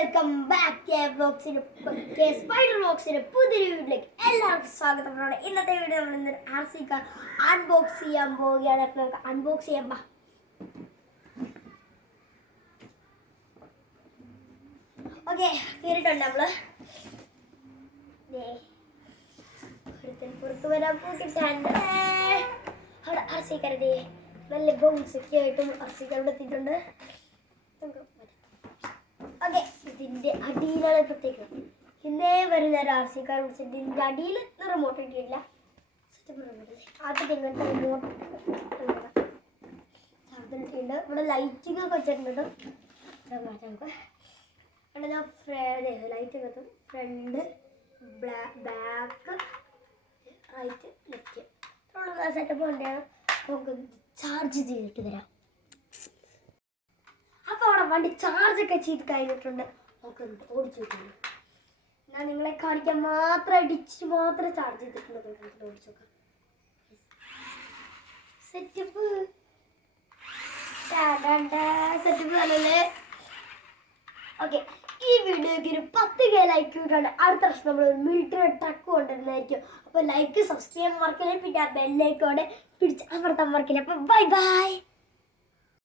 Welcome back spider ബോക്സിന്റെ പുതിയൊരു വീഡിയോയിലേക്ക് എല്ലാവർക്കും സ്വാഗതം. ഇന്നത്തെ വീഡിയോ നമ്മൾ RC കാർ അൺബോക്സ് ചെയ്യാൻ പോവുകയാണ്. അപ്പോൾ നമുക്ക് അൺബോക്സ് ചെയ്യാം. ഓക്കെ, കയറിയിട്ടുണ്ട് നമ്മൾ. പുറത്ത് വരാൻ പോയിട്ടുണ്ട്. അവിടെ RC കാർ നല്ല ബോംസൊക്കെ ആയിട്ടും RC കാർ ഇവിടെ എത്തിയിട്ടുണ്ട്. ഓക്കെ, ഇതിൻ്റെ അടിയിലാണ് പ്രത്യേകം. ഇന്നേ വരുന്ന RC കാർ വിളിച്ചിട്ട് ഇതിൻ്റെ അടിയിൽ റിമോട്ട് ഇട്ടിട്ടില്ല. ആദ്യത്തെ ഇങ്ങനത്തെ റിമോട്ട് ചാർജറിട്ടുണ്ട്. ഇവിടെ ലൈറ്റിംഗ് ഒക്കെ വെച്ചിട്ടുണ്ട്. ലൈറ്റ് കത്തും. Front, back, right, left setup കൊണ്ടാണ്. നമുക്ക് ചാർജ് ചെയ്തിട്ട് തരാം. അപ്പോൾ അവിടെ വണ്ടി ചാർജൊക്കെ ചെയ്ത് കഴിഞ്ഞിട്ടുണ്ട്. നമുക്ക് ഓടിച്ചിട്ടുണ്ട്. ഞാൻ നിങ്ങളെ കാണിക്കാൻ മാത്രം അടിച്ച് മാത്രം ചാർജ് ചെയ്തിട്ടുണ്ട്. ഓടിച്ചു നോക്കാം. സെറ്റപ്പ് സെറ്റപ്പ് നല്ലല്ലേ? ഓക്കെ, ഈ വീഡിയോയ്ക്ക് ഒരു 10K ലൈക്ക് കിട്ടാണ്ട് അടുത്ത വർഷം നമ്മൾ ഒരു മിലിറ്ററി ട്രക്ക് കൊണ്ടുവരുന്നതായിരിക്കും. അപ്പോൾ ലൈക്ക്, സബ്സ്ക്രൈബ് മറക്കില്ല. പിന്നെ ആ ബെല്ലൈക്കോടെ പിടിച്ച് അമർത്താൻ മറക്കില്ല. അപ്പോൾ ബൈ ബൈ.